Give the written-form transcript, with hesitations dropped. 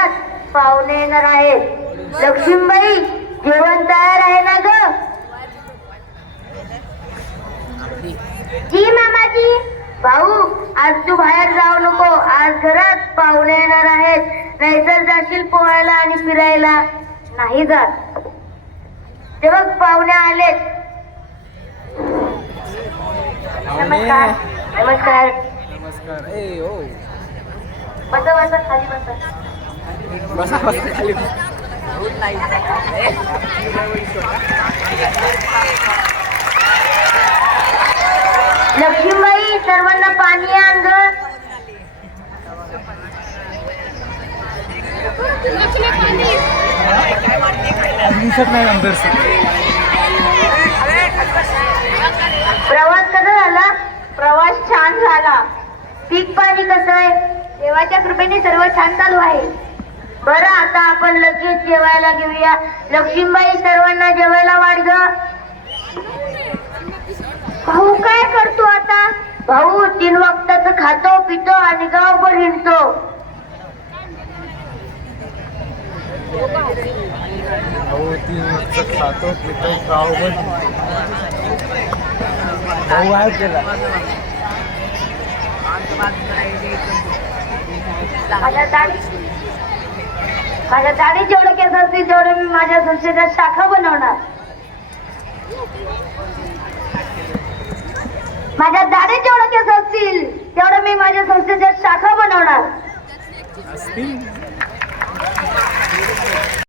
घरात पाहुणे येणार आहेत. लक्ष्मीबाई जेवण तयार आहे ना ग? जी मामाजी. भाऊ आज तू बाहेर जाऊ नको, आज घरात पाहुणे येणार आहेत. नाहीतर जाशील पोहायला आणि फिरायला. नाही जात. ते बघ पाहुणे आलेत. नमस्कार. नमस्कार. नमस्कार. बसा बसा खाली बसा. बसा बसा खाली. लक्ष्मीबाई सर्वांना पाणी आण ग. दिसत नाही नंतर. प्रवास कसा झाला? प्रवास छान झाला. पीक पाणी कसं आहे? देवाच्या कृपेने सर्व छान चालू आहे. बरं आता आपण लगेच जेवायला घेऊया. लक्ष्मीबाई सर्वांना जेवायला वाढ ग. भाऊ काय करतो आता? भाऊ 3 वक्ताचं खातो पितो आणि गावभर हिंडतो. हो 3 वक्त खातो पितो गावभर. भाऊ आहे केला. माझ्या दाढी जेवढे केस असतील तेवढे मी माझ्या संस्थेच्या शाखा बनवणार. माझ्या दाढी जेवढे केस असतील तेवढे मी माझ्या संस्थेच्या शाखा बनवणार. असतील.